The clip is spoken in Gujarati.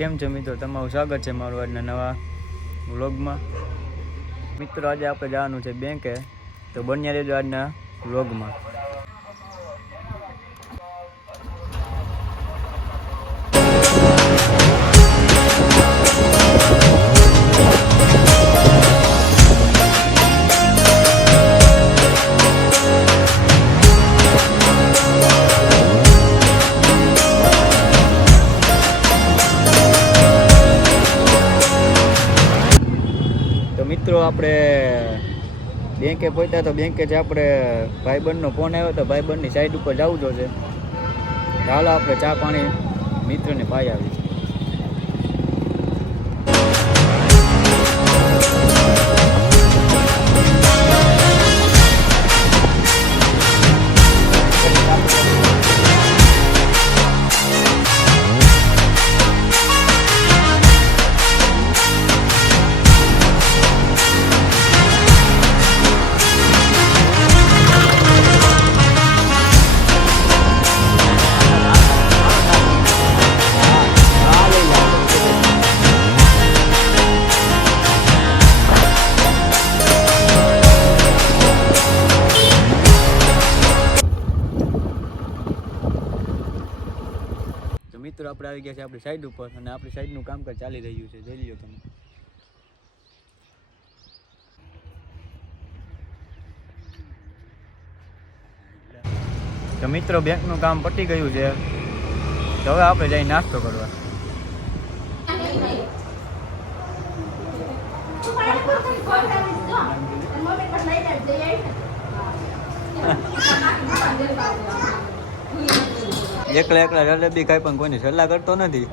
કેમ છો મિત્રો, તમારું સ્વાગત છે મારું આજના નવા વ્લોગમાં। મિત્રો આજે આપણે જવાનું છે બેંકે, તો બન્યા રહેજો આજના વ્લોગમાં। મિત્રો આપણે બેંકે પહોંચ્યા તો બેંકે જે આપણે ભાઈબંધનો ફોન આવ્યો તો ભાઈબંધની સાઈડ ઉપર જવું જોશે। ચાલો આપણે ચા પાણી મિત્રને પાઈ આવી। મિત્રો આપણે આવી ગયા છે આપણી સાઈડ ઉપર અને આપણી સાઈડનું કામકાજ ચાલી રહ્યું છે, જોઈ લો તમે। તો મિત્રો બેંકનું કામ પતી ગયું છે, તો હવે આપણે જઈ નાસ્તો કરવા। એકલા એકલા જલેબી કાંઈ પણ કોઈની સલાહ કરતો નથી।